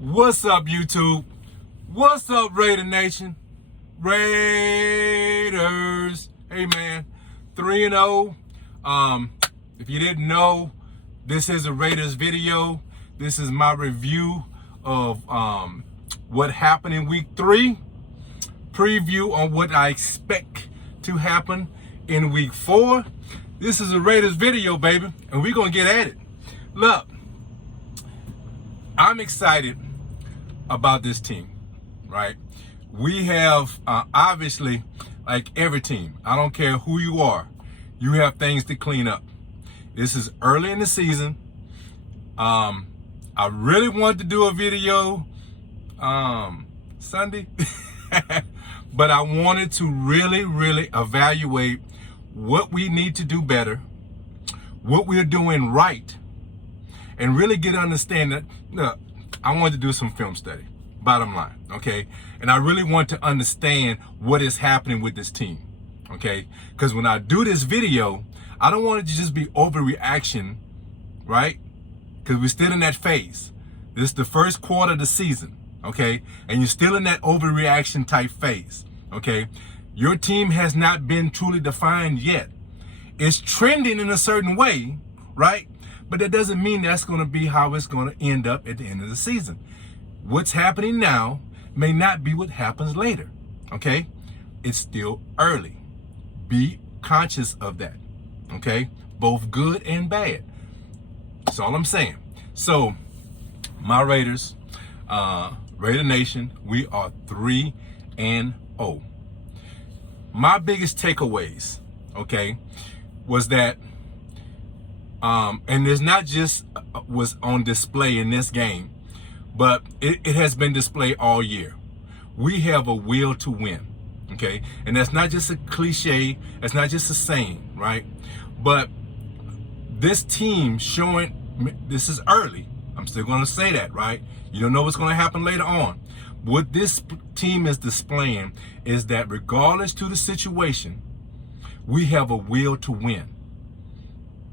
What's up, YouTube? What's up, Raider Nation? Raiders. Hey, man. 3-0. If you didn't know, this is a Raiders video. This is my review of what happened in week 3. Preview on what I expect to happen in week 4. This is a Raiders video, baby, and we're going to get at it. Look, I'm excited about this team, right? We have, obviously, like every team, I don't care who you are, you have things to clean up. This is early in the season. I really wanted to do a video Sunday, but I wanted to really evaluate what we need to do better, what we're doing right, and really get understanding. Look, I wanted to do some film study, bottom line, okay? And I really want to understand what is happening with this team, okay? Because when I do this video, I don't want it to just be overreaction, right? Because we're still in that phase. This is the first quarter of the season, okay? And you're still in that overreaction type phase, okay? Your team has not been truly defined yet. It's trending in a certain way, right? But that doesn't mean that's going to be how it's going to end up at the end of the season. What's happening now may not be what happens later, okay? It's still early. Be conscious of that, okay? Both good and bad. That's all I'm saying. So, my Raiders, Raider Nation, we are 3-0. My biggest takeaways, okay, was that and it's not just was on display in this game, but it has been displayed all year. We have a will to win, okay? And that's not just a cliche, it's not just a saying, right? But this team showing, this is early, I'm still gonna say that, right? You don't know what's gonna happen later on. What this team is displaying is that regardless to the situation, we have a will to win.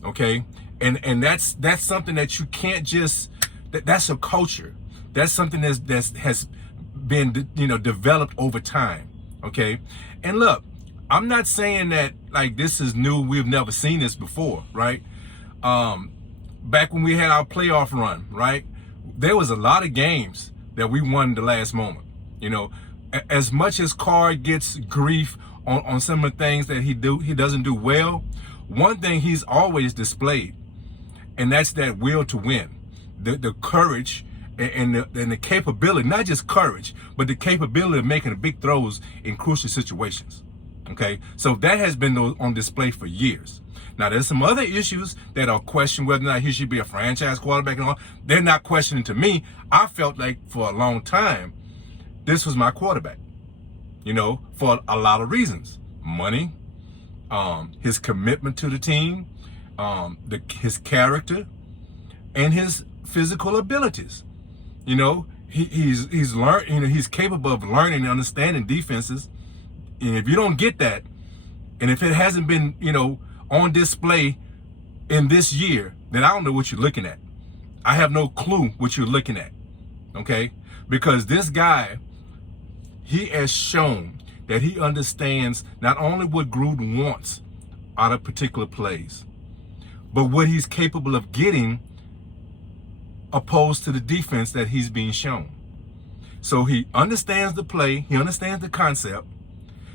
Okay, and that's something that you can't just. That's a culture. That's something that has been developed over time. Okay, and look, I'm not saying that like this is new. We've never seen this before, right? Back when we had our playoff run, right? There was a lot of games that we won in the last moment. You know, as much as Carr gets grief on some of the things that he doesn't do well. One thing he's always displayed, and that's that will to win, the courage and the capability, not just courage, but the capability of making the big throws in crucial situations. Okay, so that has been on display for years. Now, there's some other issues that are questioned whether or not he should be a franchise quarterback and all. They're not questioning to me. I felt like for a long time, this was my quarterback, for a lot of reasons. Money, his commitment to the team, his character, and his physical abilities. He's learned. He's capable of learning and understanding defenses. And if you don't get that, and if it hasn't been, on display in this year, then I don't know what you're looking at. I have no clue what you're looking at. Okay, because this guy, he has shown that he understands not only what Gruden wants out of particular plays, but what he's capable of getting opposed to the defense that he's being shown. So he understands the play, he understands the concept,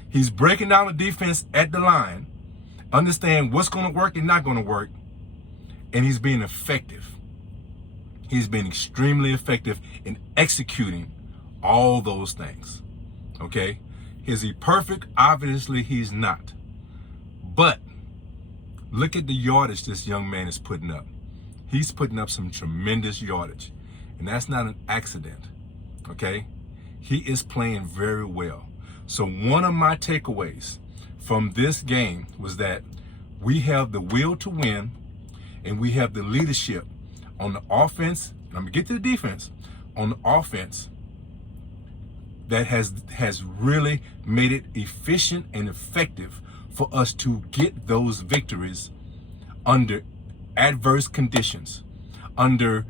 he's breaking down the defense at the line, understand what's going to work and not going to work, and he's being effective. He's been extremely effective in executing all those things, okay? Is he perfect? Obviously, he's not. But look at the yardage this young man is putting up. He's putting up some tremendous yardage. And that's not an accident, okay? He is playing very well. So one of my takeaways from this game was that we have the will to win and we have the leadership on the offense. And I'm going to get to the defense. On the offense, that has really made it efficient and effective for us to get those victories under adverse conditions, under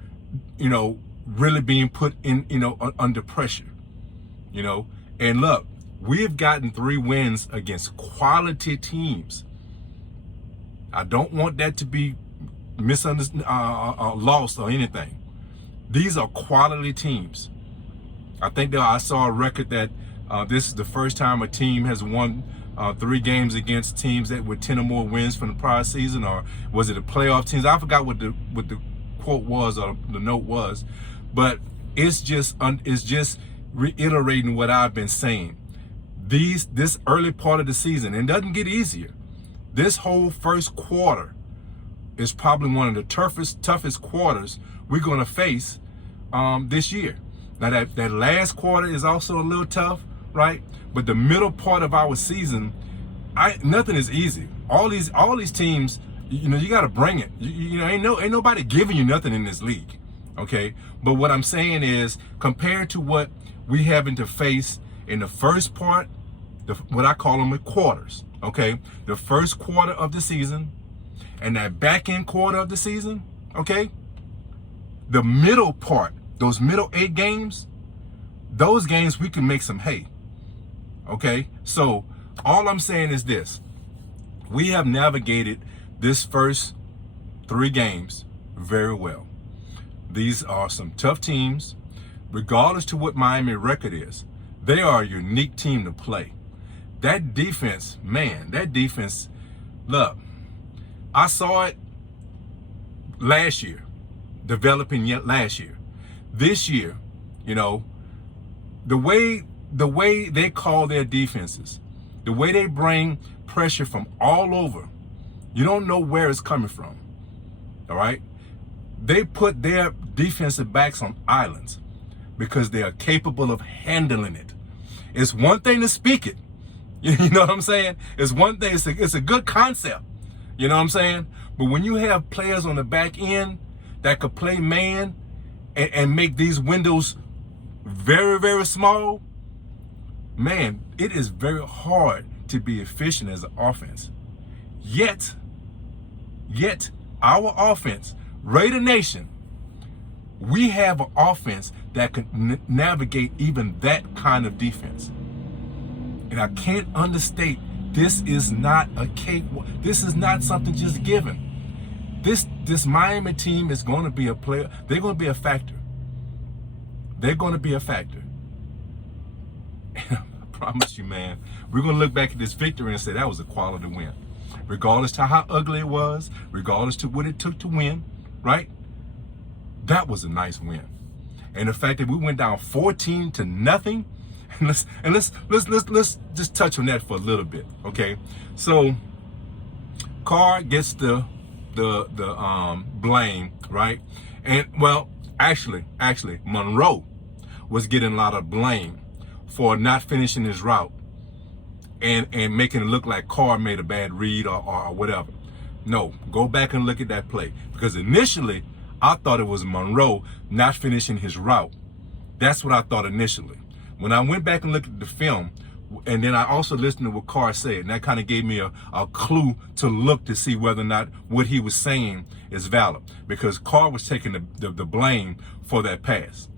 really being put in, under pressure, And look, we have gotten 3 wins against quality teams. I don't want that to be misunderstood, lost or anything. These are quality teams. I think that I saw a record that this is the first time a team has won 3 games against teams that were 10 or more wins from the prior season, or was it a playoff teams? I forgot what the quote was or the note was, but it's just reiterating what I've been saying. This early part of the season, and it doesn't get easier. This whole first quarter is probably one of the toughest quarters we're going to face this year. Now that last quarter is also a little tough, right? But the middle part of our season, nothing is easy. All these teams, you got to bring it. Ain't nobody giving you nothing in this league, okay? But what I'm saying is, compared to what we having to face in the first part, what I call them the quarters, okay? The first quarter of the season and that back end quarter of the season, okay? The middle part, those middle 8 games, those games we can make some hay, okay? So all I'm saying is this: we have navigated this first 3 games very well. These are some tough teams. Regardless to what Miami record is, they are a unique team to play. That defense, look, I saw it last year, developing yet last year. This year, the way they call their defenses, the way they bring pressure from all over, you don't know where it's coming from, all right? They put their defensive backs on islands because they are capable of handling it. It's one thing to speak it. You know what I'm saying? It's one thing. It's a good concept. You know what I'm saying? But when you have players on the back end that could play man and make these windows very, very small, man, it is very hard to be efficient as an offense. Yet our offense, Raider Nation, we have an offense that can navigate even that kind of defense. And I can't understate, this is not a cakewalk. This is not something just given. This Miami team is going to be a player. They're going to be a factor. They're going to be a factor. And I promise you, man, we're going to look back at this victory and say that was a quality win. Regardless to how ugly it was, regardless to what it took to win, right? That was a nice win. And the fact that we went down 14-0, and let's just touch on that for a little bit, okay? So Carr gets the blame, right? And well, actually, Monroe was getting a lot of blame for not finishing his route and making it look like Carr made a bad read or whatever. No, go back and look at that play, because initially I thought it was Monroe not finishing his route. That's what I thought initially. When I went back and looked at the film, and then I also listened to what Carr said, and that kind of gave me a clue to look to see whether or not what he was saying is valid, because Carr was taking the blame for that pass.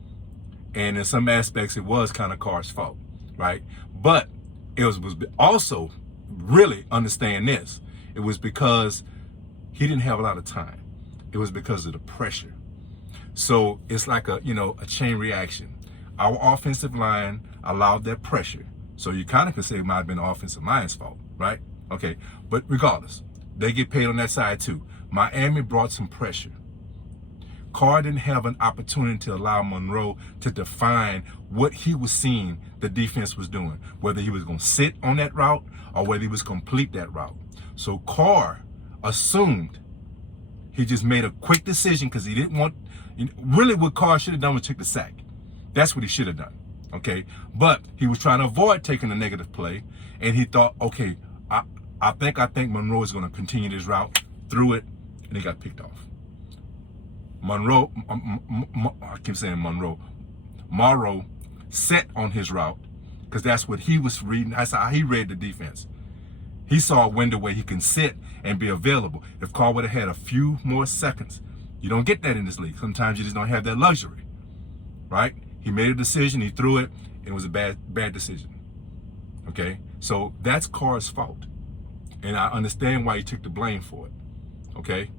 And in some aspects, it was kind of Carr's fault, right? But it was also, really understand this, it was because he didn't have a lot of time. It was because of the pressure. So it's like a chain reaction. Our offensive line allowed that pressure. So you kind of could say it might have been the offensive line's fault, right? Okay, but regardless, they get paid on that side too. Miami brought some pressure. Carr didn't have an opportunity to allow Monroe to define what he was seeing the defense was doing, whether he was going to sit on that route or whether he was going to complete that route. So Carr assumed, he just made a quick decision because he didn't want, really what Carr should have done was took the sack. That's what he should have done, okay? But he was trying to avoid taking a negative play, and he thought, okay, I think Monroe is going to continue this route, threw it, and he got picked off. Monroe, I keep saying Monroe, Morrow set on his route because that's what he was reading. That's how he read the defense. He saw a window where he can sit and be available. If Carr would have had a few more seconds, you don't get that in this league. Sometimes you just don't have that luxury. right? He made a decision, he threw it, and it was a bad decision. Okay? So that's Carr's fault. And I understand why he took the blame for it. Okay?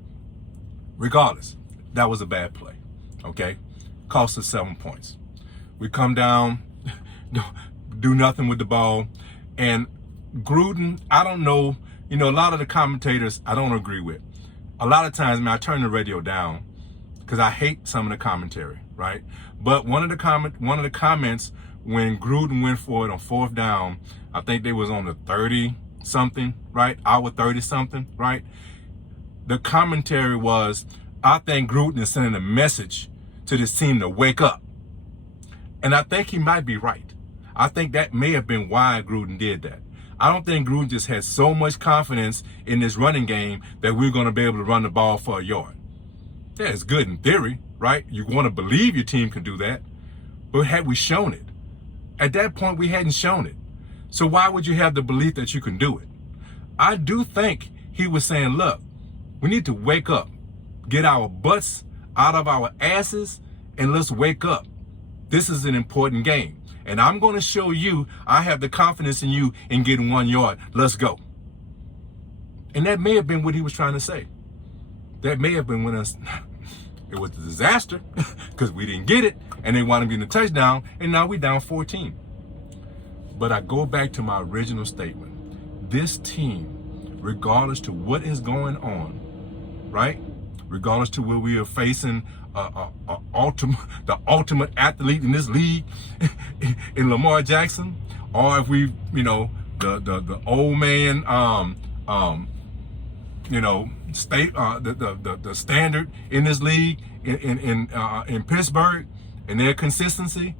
Regardless, that was a bad play. Okay? Cost us 7 points. We come down, do nothing with the ball. And Gruden, I don't know, a lot of the commentators I don't agree with. A lot of times, man, I turn the radio down because I hate some of the commentary, right? But one of the comments when Gruden went for it on 4th down, I think they was on the 30-something, right? Hour 30-something, right? The commentary was, I think Gruden is sending a message to this team to wake up. And I think he might be right. I think that may have been why Gruden did that. I don't think Gruden just had so much confidence in this running game that we're going to be able to run the ball for a yard. Yeah, it's good in theory, right? You want to believe your team can do that. But had we shown it? At that point, we hadn't shown it. So why would you have the belief that you can do it? I do think he was saying, look, we need to wake up, get our butts out of our asses, and let's wake up. This is an important game. And I'm going to show you I have the confidence in you in getting 1 yard. Let's go. And that may have been what he was trying to say. That may have been when it was a disaster because we didn't get it and they wanted to get a touchdown and now we down 14. But I go back to my original statement. This team, regardless to what is going on, right? Regardless to where we are facing the ultimate athlete in this league in Lamar Jackson, or if we, the old man, the standard in this league in Pittsburgh and their consistency,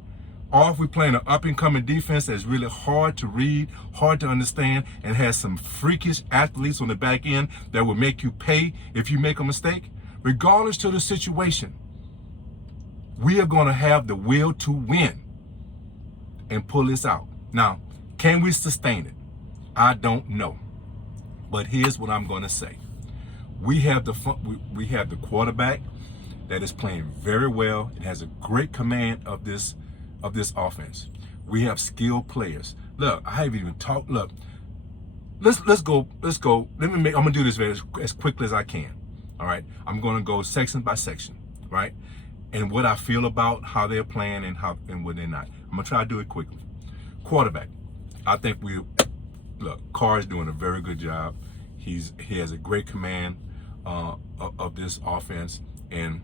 or if we playing an up and coming defense that's really hard to read, hard to understand, and has some freakish athletes on the back end that will make you pay if you make a mistake. Regardless to the situation, we are going to have the will to win and pull this out. Now, can we sustain it? I don't know. But here's what I'm going to say. We have the quarterback that is playing very well and has a great command of this offense. We have skilled players. Look, I haven't even talked. Look, let's go. I'm going to do this as quickly as I can. All right, I'm going to go section by section, right? And what I feel about how they're playing and what they're not. I'm going to try to do it quickly. Quarterback. I think Carr's doing a very good job. He has a great command of this offense, and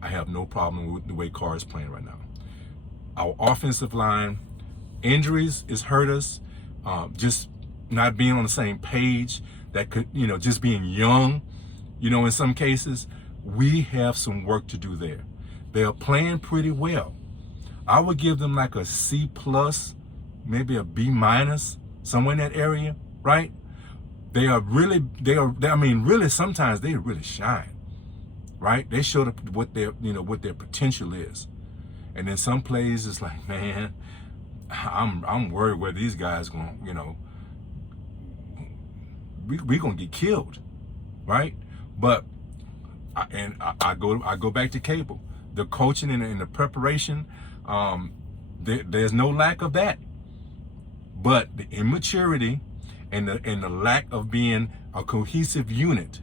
I have no problem with the way Carr is playing right now. Our offensive line, injuries has hurt us. Just not being on the same page, that could, just being young, in some cases, we have some work to do there. They are playing pretty well. I would give them like a C+, maybe a B-, somewhere in that area, right? Really, sometimes they really shine, right? They showed up what their potential is. And then some plays, it's like, man, I'm worried where these guys going, we going to get killed, right? But I go back to Cable. The coaching and the preparation, there's no lack of that. But the immaturity and the lack of being a cohesive unit,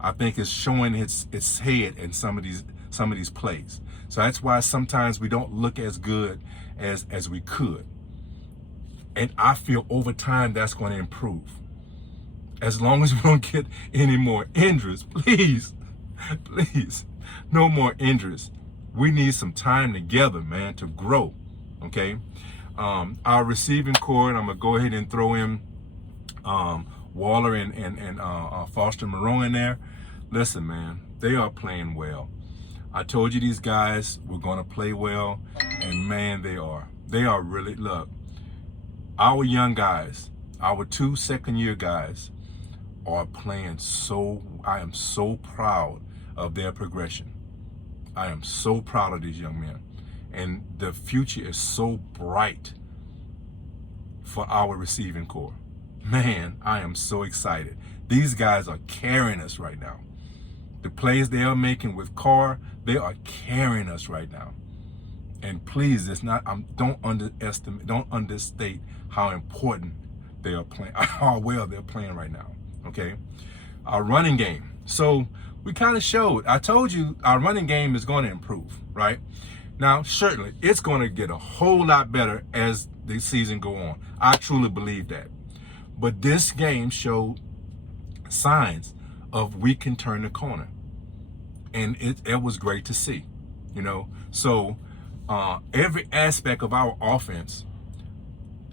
I think, is showing its head in some of these plays. So that's why sometimes we don't look as good as we could. And I feel over time that's going to improve. As long as we don't get any more injuries, please, no more injuries. We need some time together, man, to grow, okay? Our receiving core, and I'm going to go ahead and throw in Waller and Foster Moreau in there. Listen, man, they are playing well. I told you these guys were going to play well, and man, they are. They are really, look, our young guys, our 2 second-year guys are playing I am so proud of their progression. I am so proud of these young men. And the future is so bright for our receiving core. Man, I am so excited. These guys are carrying us right now. The plays they are making with Carr, they are carrying us right now. And please, it's not. Don't understate how important they are playing, how well they're playing right now. Okay, our running game. So we kind of showed. I told you our running game is going to improve, right? Now, certainly, it's going to get a whole lot better as the season go on. I truly believe that. But this game showed signs of we can turn the corner, and it was great to see. So every aspect of our offense,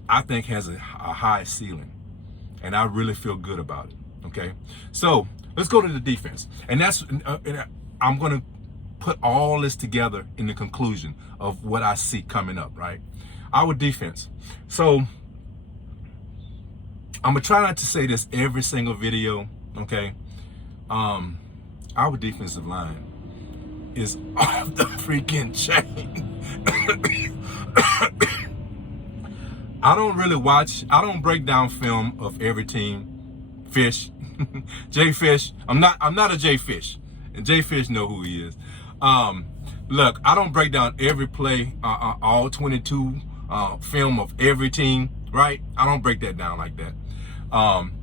I think, has a high ceiling, and I really feel good about it. Okay, so let's go to the defense, and I'm going to put all this together in the conclusion of what I see coming up. Right, our defense. So I'm gonna try not to say this every single video. Okay, our defensive line is off the freaking chain. I don't break down film of every team. Fish, Jay Fish. I'm not a Jay Fish, and Jay Fish know who he is. Look, I don't break down every play, all 22 film of every team. Right? I don't break that down like that.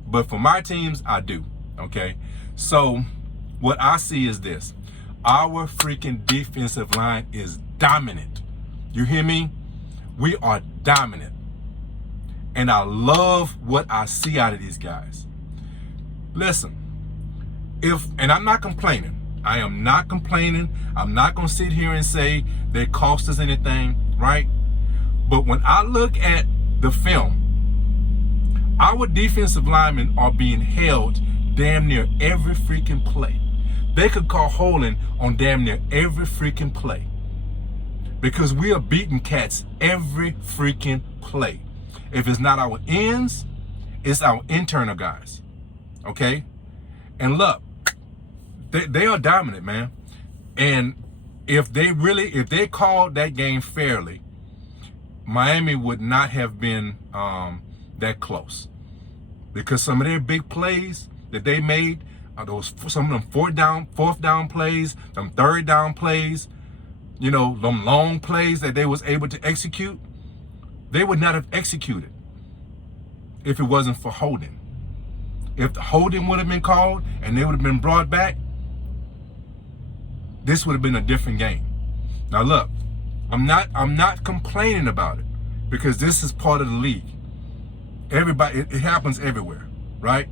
But for my teams, I do. Okay. So what I see is this: our freaking defensive line is dominant. You hear me? We are dominant. And I love what I see out of these guys. Listen, and I'm not complaining. I am not complaining. I'm not going to sit here and say they cost us anything, right? But when I look at the film, our defensive linemen are being held damn near every freaking play. They could call holding on damn near every freaking play, because we are beating cats every freaking play. If it's not our ends, it's our internal guys. Okay? And look, they are dominant, man. And if they called that game fairly, Miami would not have been that close. Because some of their big plays that they made, some of them fourth down plays, them third down plays, them long plays that they was able to execute, they would not have executed if it wasn't for holding. If the holding would have been called and they would have been brought back, this would have been a different game. Now look, I'm not complaining about it, because this is part of the league. Everybody, it happens everywhere, right?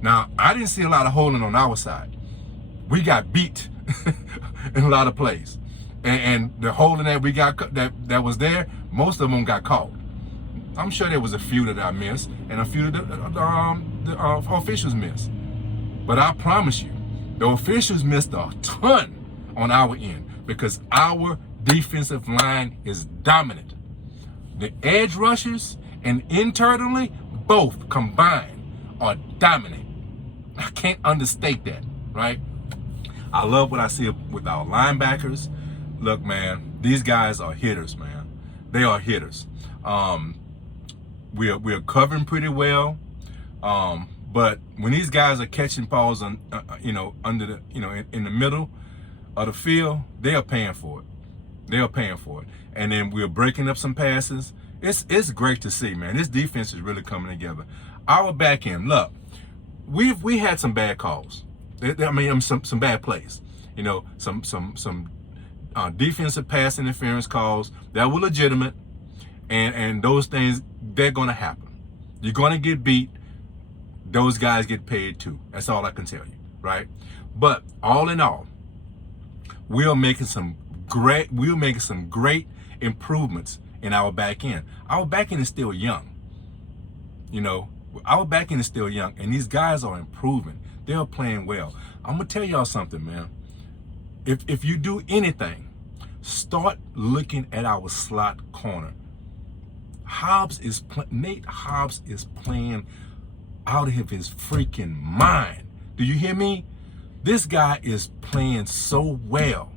Now, I didn't see a lot of holding on our side. We got beat in a lot of plays. And the holding that we got that was there, most of them got caught. I'm sure there was a few that I missed, and a few that the officials missed. But I promise you, the officials missed a ton on our end, because our defensive line is dominant. The edge rushers and internally, both combined, are dominant. I can't understate that, right? I love what I see with our linebackers. Look, man, these guys are hitters, man. They are hitters. We're covering pretty well, but when these guys are catching balls on, under the, in the middle of the field, they are paying for it. They are paying for it, and then we're breaking up some passes. It's great to see, man. This defense is really coming together. Our back end, look, we had some bad calls. Some bad plays. Some defensive pass interference calls that were legitimate, and those things, they're gonna happen. You're gonna get beat. Those guys get paid too. That's all I can tell you, right? But all in all, we're making some great improvements in our back end. Our back end is still young. Our back end is still young, and these guys are improving. They are playing well. I'm gonna tell y'all something, man. If you do anything, start looking at our slot corner. Nate Hobbs is playing out of his freaking mind. Do you hear me? This guy is playing so well.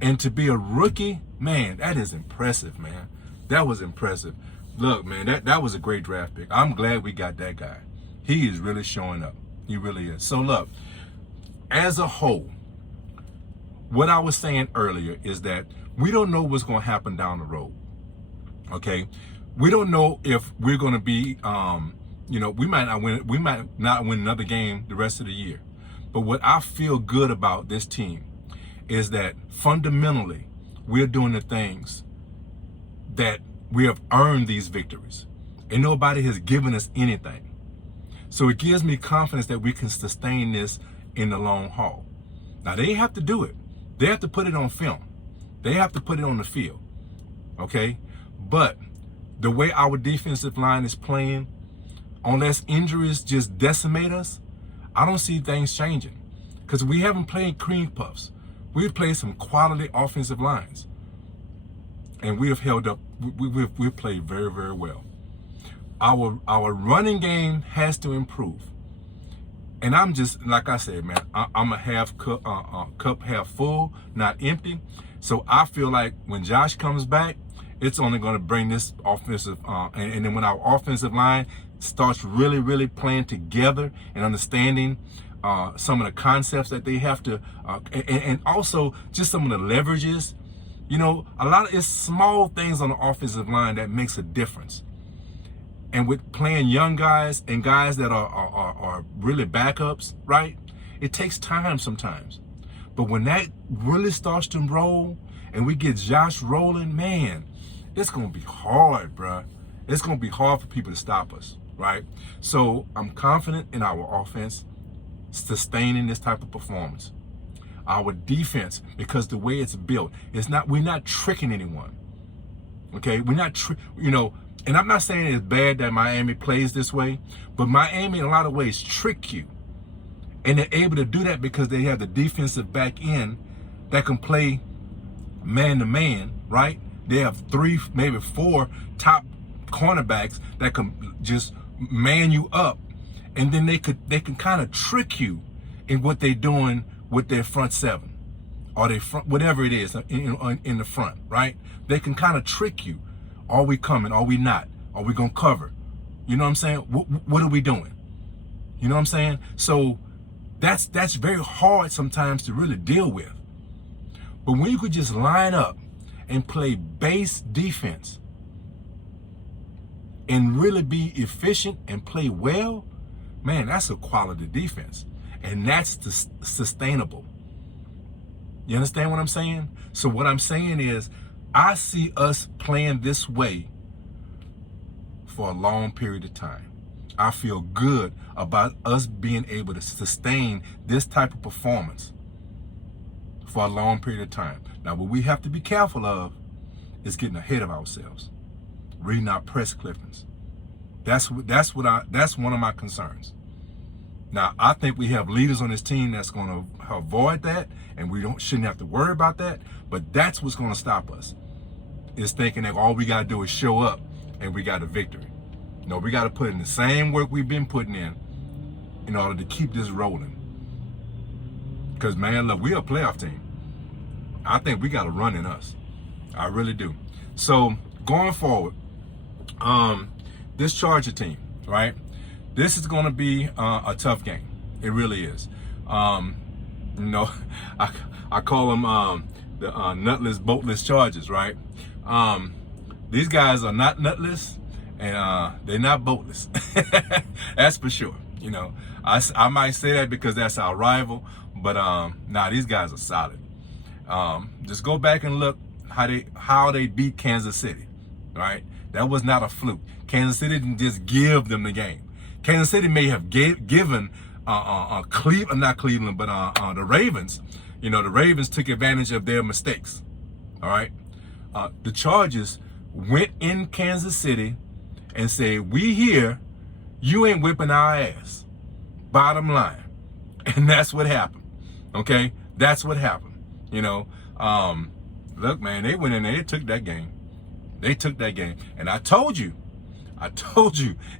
And to be a rookie, man, that is impressive, man. That was impressive. Look, man, that was a great draft pick. I'm glad we got that guy. He is really showing up. He really is. So look, as a whole, what I was saying earlier is that we don't know what's going to happen down the road. Okay, we don't know if we're going to be, we might not win another game the rest of the year. But what I feel good about this team is that fundamentally we're doing the things that we have earned these victories, and nobody has given us anything. So it gives me confidence that we can sustain this in the long haul. Now they have to do it. They have to put it on film. They have to put it on the field. Okay? But the way our defensive line is playing, unless injuries just decimate us, I don't see things changing. Because we haven't played cream puffs. We've played some quality offensive lines. And we have held up, we've played very, very well. Our running game has to improve. And I'm just, like I said, man, I'm a cup half full, not empty. So I feel like when Josh comes back, it's only going to bring this offensive, and then when our offensive line starts really, really playing together and understanding some of the concepts that they have to, and also just some of the leverages, it's small things on the offensive line that makes a difference. And with playing young guys and guys that are really backups, right? It takes time sometimes. But when that really starts to roll and we get Josh rolling, man, it's going to be hard, bruh. It's going to be hard for people to stop us, right? So I'm confident in our offense sustaining this type of performance. Our defense, because the way it's built, we're not tricking anyone. Okay? We're not, and I'm not saying it's bad that Miami plays this way, but Miami in a lot of ways trick you. And they're able to do that because they have the defensive back end that can play man to man, right? They have 3, maybe 4 top cornerbacks that can just man you up, and then they can kind of trick you in what they're doing with their front 7 or their front, whatever it is in the front, right? They can kind of trick you. Are we coming? Are we not? Are we gonna cover? You know what I'm saying? What are we doing? You know what I'm saying? So that's very hard sometimes to really deal with. But when you could just line up and play base defense and really be efficient and play well, man, that's a quality defense. And that's sustainable. You understand what I'm saying? So what I'm saying is, I see us playing this way for a long period of time. I feel good about us being able to sustain this type of performance for a long period of time. Now, what we have to be careful of is getting ahead of ourselves, reading our press clippings. That's one of my concerns. Now, I think we have leaders on this team that's going to avoid that, and we shouldn't have to worry about that. But that's what's going to stop us, is thinking that all we got to do is show up and we got a victory. No, we got to put in the same work we've been putting in order to keep this rolling. Because, man, look, we're a playoff team. I think we got a run in us. I really do. So, going forward, this Charger team, right? This is going to be a tough game. It really is. I call them the nutless, boatless Chargers, right? These guys are not nutless, and they're not boatless. That's for sure. I might say that because that's our rival, but these guys are solid. Just go back and look how they beat Kansas City, right? That was not a fluke. Kansas City didn't just give them the game. Kansas City may have given Cleveland, but the Ravens. The Ravens took advantage of their mistakes. All right. The Chargers went in Kansas City and said, "We here, you ain't whipping our ass." Bottom line, and that's what happened. Okay, that's what happened. Look, man, they went in there, they took that game. They took that game, and I told you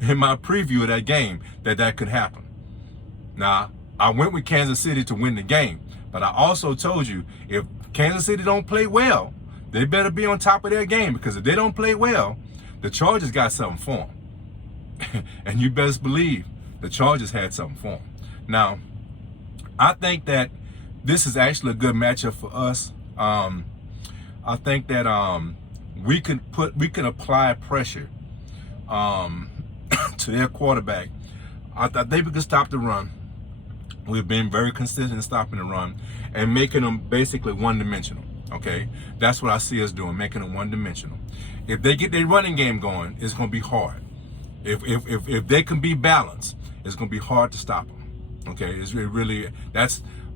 in my preview of that game that could happen. Now, I went with Kansas City to win the game, but I also told you if Kansas City don't play well, they better be on top of their game, because if they don't play well, the Chargers got something for them. And you best believe the Chargers had something for them. Now, I think that this is actually a good matchup for us. I think that we can apply pressure to their quarterback. I think we can stop the run. We've been very consistent in stopping the run and making them basically one-dimensional. Okay, that's what I see us doing, making them one-dimensional. If they get their running game going, it's going to be hard. If they can be balanced, it's going to be hard to stop them. Okay,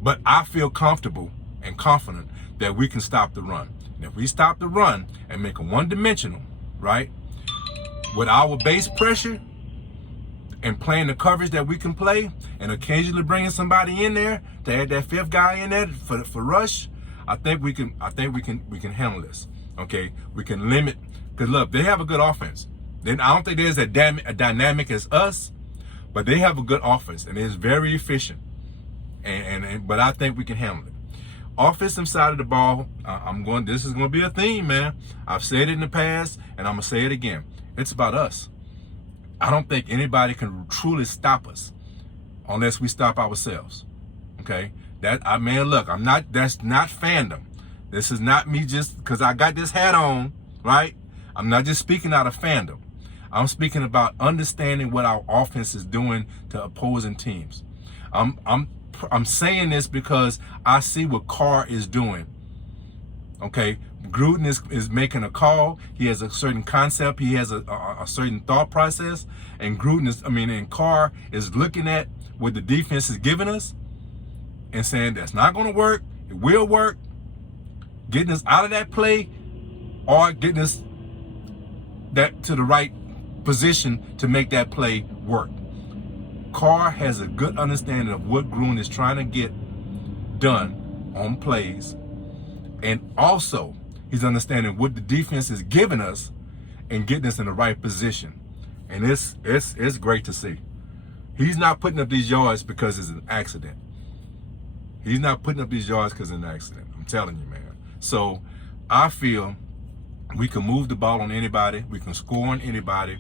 but I feel comfortable and confident that we can stop the run. And if we stop the run and make them one-dimensional, right, with our base pressure and playing the coverage that we can play, and occasionally bringing somebody in there to add that fifth guy in there for rush, I think we can handle this. Okay, we can limit, because look, they have a good offense. Then I don't think there's a dynamic as us, but they have a good offense and it's very efficient. But I think we can handle it. Offensive side of the ball, this is going to be a theme, man. I've said it in the past and I'm going to say it again. It's about us. I don't think anybody can truly stop us unless we stop ourselves. Okay? That's not fandom. This is not me just because I got this hat on, right? I'm not just speaking out of fandom. I'm speaking about understanding what our offense is doing to opposing teams. I'm saying this because I see what Carr is doing. Okay, Gruden is making a call. He has a certain concept. He has a certain thought process, and Carr is looking at what the defense is giving us and saying that's not going to work. It will work. Getting us out of that play, or getting us that to the right position to make that play work. Carr has a good understanding of what Gruden is trying to get done on plays, and also he's understanding what the defense is giving us and getting us in the right position. And it's great to see. He's not putting up these yards because it's an accident. He's not putting up these yards because it's an accident. I'm telling you, man. So I feel we can move the ball on anybody. We can score on anybody.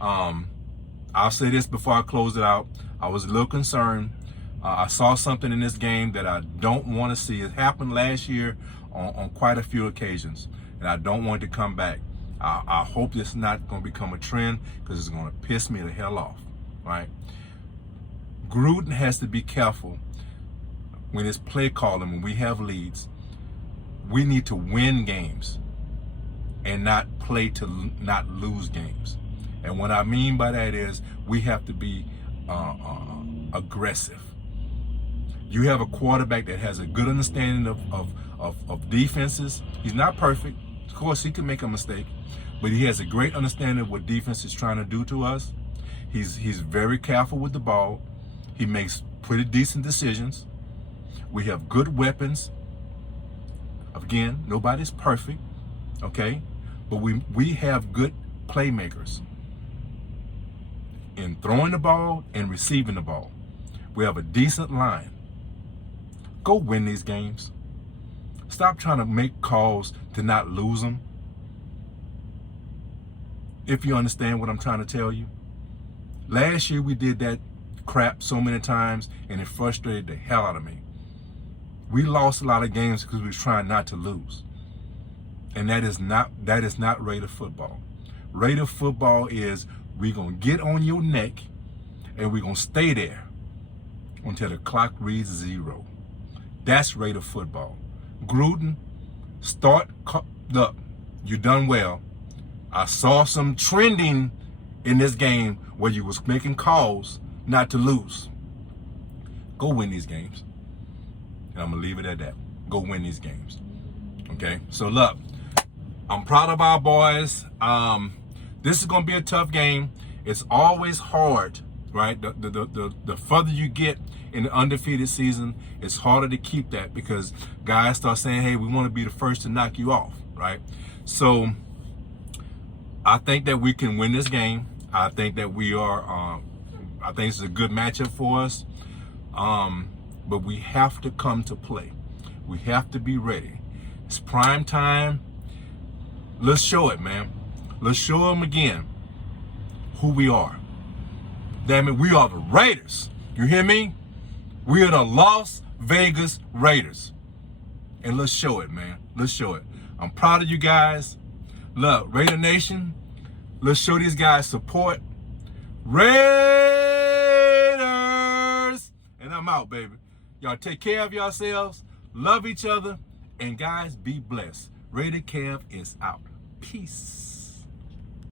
I'll say this before I close it out. I was a little concerned. I saw something in this game that I don't want to see. It happened last year on quite a few occasions, and I don't want it to come back. I hope it's not going to become a trend, because it's going to piss me the hell off, right? Gruden has to be careful when it's play calling, when we have leads. We need to win games and not play to not lose games. And what I mean by that is we have to be aggressive. You have a quarterback that has a good understanding of defenses. He's not perfect. Of course, he can make a mistake, but he has a great understanding of what defense is trying to do to us. He's very careful with the ball. He makes pretty decent decisions. We have good weapons. Again, nobody's perfect, okay? But we have good playmakers in throwing the ball and receiving the ball. We have a decent line. Go win these games. Stop trying to make calls to not lose them. If you understand what I'm trying to tell you. Last year we did that crap so many times and it frustrated the hell out of me. We lost a lot of games because we were trying not to lose. And that is not Raider football. Raider football is we're going to get on your neck and we're going to stay there until the clock reads 0. That's Raider football. Gruden, look, you done well. I saw some trending in this game where you was making calls not to lose. Go win these games. And I'm going to leave it at that. Go win these games. Okay? So look, I'm proud of our boys. This is going to be a tough game. It's always hard, right? The further you get in the undefeated season, it's harder to keep that because guys start saying, hey, we want to be the first to knock you off, right? So I think that we can win this game. I think that I think this is a good matchup for us. But we have to come to play. We have to be ready. It's prime time. Let's show it, man. Let's show them again who we are. Damn it, we are the Raiders. You hear me? We are the Las Vegas Raiders. And let's show it, man. Let's show it. I'm proud of you guys. Look, Raider Nation, let's show these guys support. Raiders! And I'm out, baby. Y'all take care of yourselves. Love each other. And guys, be blessed. Raider Kev is out. Peace.